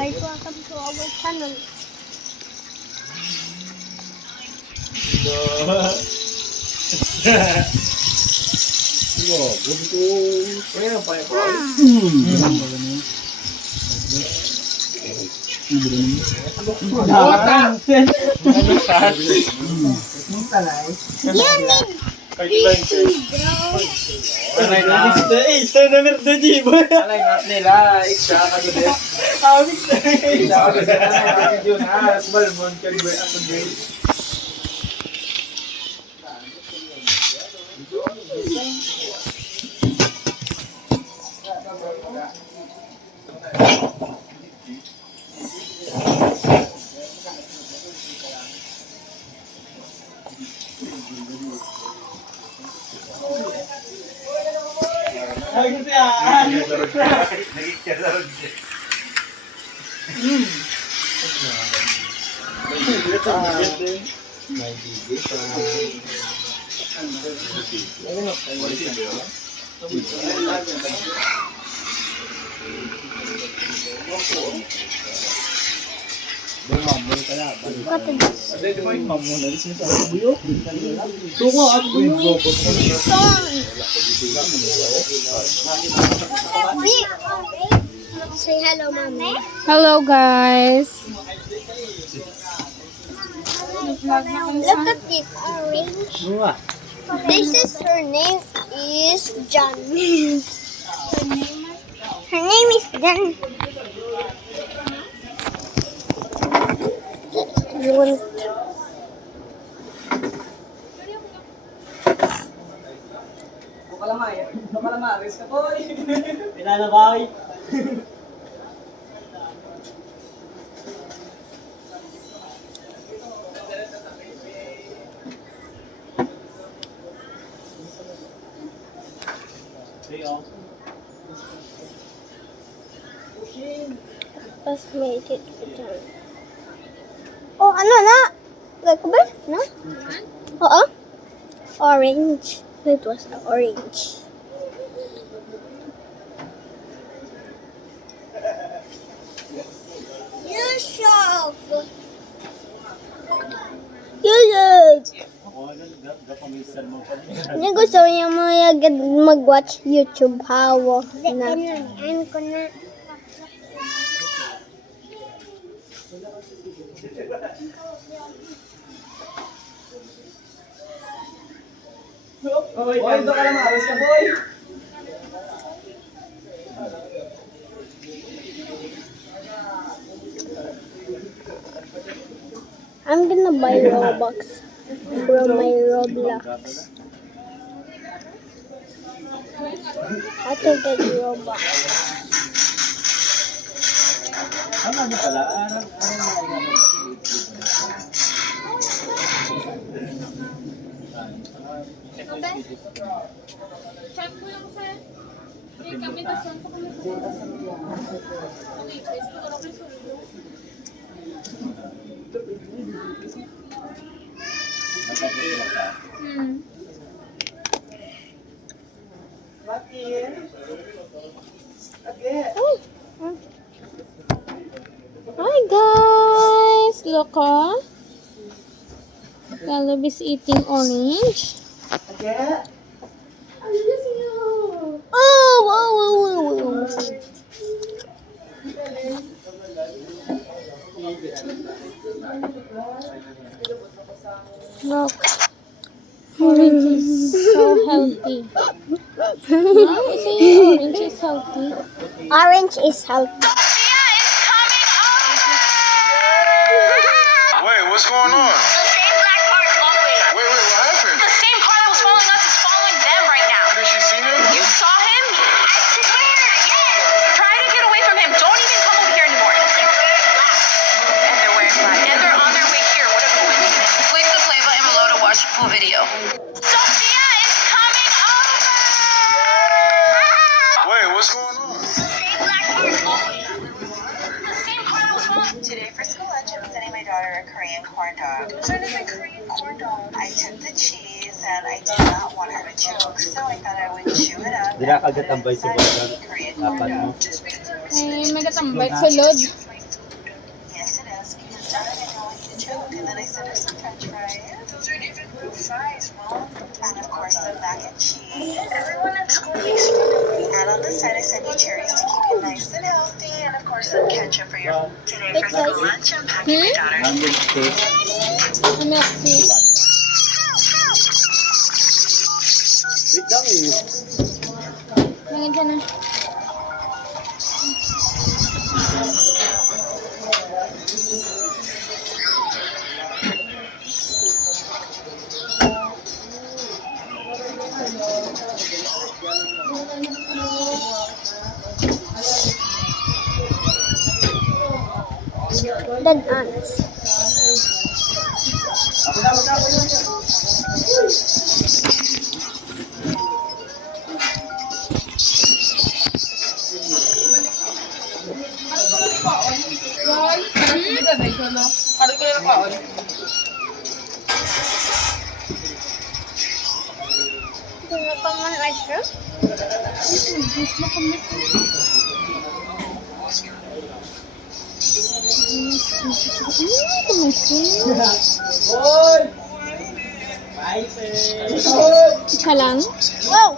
Guys, welcome to our channel. Say hello, mommy. Hello guys. Look at this orange. This is her name is John. Her name is Jan. You want? Just made it return. Oh, ano na? Like ba? No? Oo. Orange. It was orange. You shop. Yusuf. Hindi gusto niya mag-watch YouTube. Hawa na. Ano ko na. I'm gonna buy Robux from my Roblox. How to get Robux? Chat ko lang sir. Hindi kami dasan pa kami. Uy, guys, ko lang kami sulo. Hi guys! Look oh. Caleb is eating orange. Oh, whoa, whoa, whoa, whoa. Look. Orange is so healthy. No, you see, orange is healthy. Orange is healthy. Wait, what's going on? The same black car is following us. Wait, what happened? The same car that was following us is following them right now. Did she see him? You saw him? I swear, yes. Try to get away from him. Don't even come over here anymore. And they're wearing black. And they're on their way here. What a coincidence. Click the play button below to watch the full video. Sophia is coming over! Wait, what's going on? The same black car is following us. The same car that was following. Today for school lunch, I'm sending my daughter a Korean corn dog. What is a Korean corn dog? I took the cheese and I did not want her to choke, so I thought I would chew it up. Dira ka gatambay sa Inside bagan. the Korean corn Dapat mo. dog. Just because I was May katambay sa lod. fries roll, and of course the mac and cheese. Everyone at school makes food. And on the side I send you cherries to keep you nice and healthy, and of course some ketchup for your today for school lunch. I'm packing my daughter. A milk tea. Langin ka na. Dead ants. Tingnan pa man ice cream? Ka lang? Wow!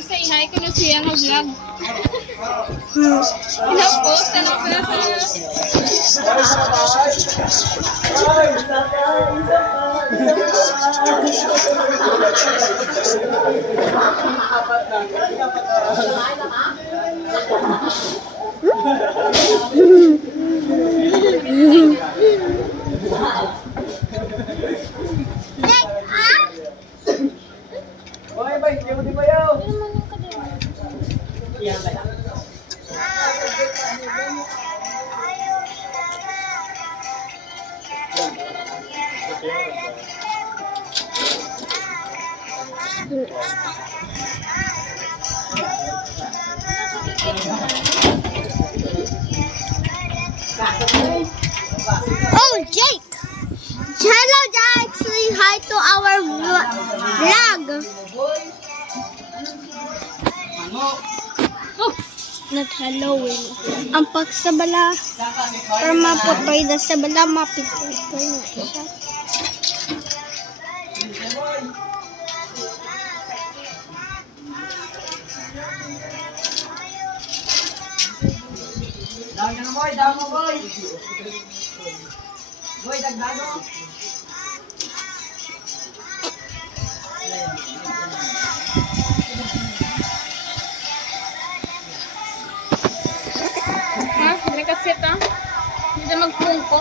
Say hi ko na siya ng vlog. Ina-post na lang sa Oh, Jake! Hello, Jake! Say hi to our vlog. Oh, not Halloween. Ang pagsabala or maputoy na sabala, maputoy na siya. Ha? May kaset ha? Hindi na magpungko.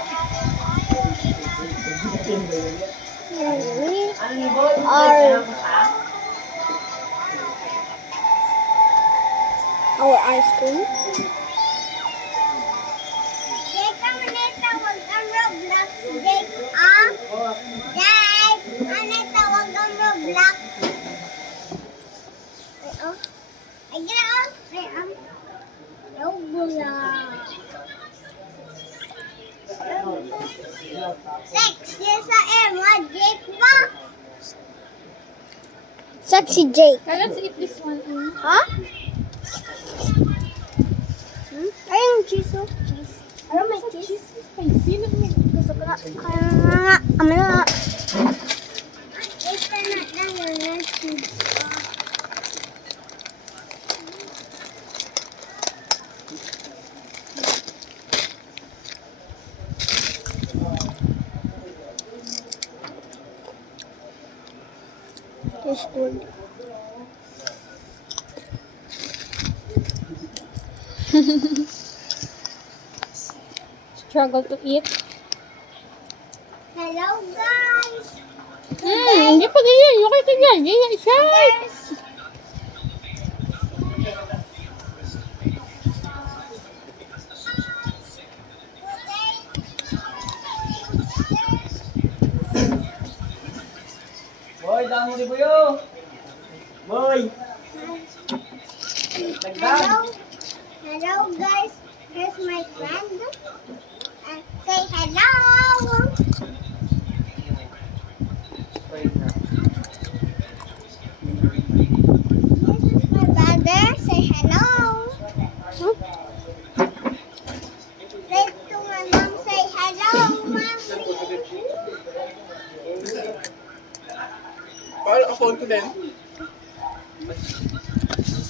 Our ice cream. Sexy Jake. Let's eat this one. Huh? Ayun, cheese. Oh. Cheese. Ano may cheese? Spicy na may. Gusto ko na. Kaya nga. Ama na. Ito na lang cheese. Tastes good. Struggle to eat. Hello, guys. Hindi pa ganyan. Yung kay kanya. Ganyan siya. Boy, damo ni Buyo. Boy. Hello, guys. Here's my friend. Say hello. This is my brother. Say hello. Say to my mom. Say hello, mommy. Phone ko din.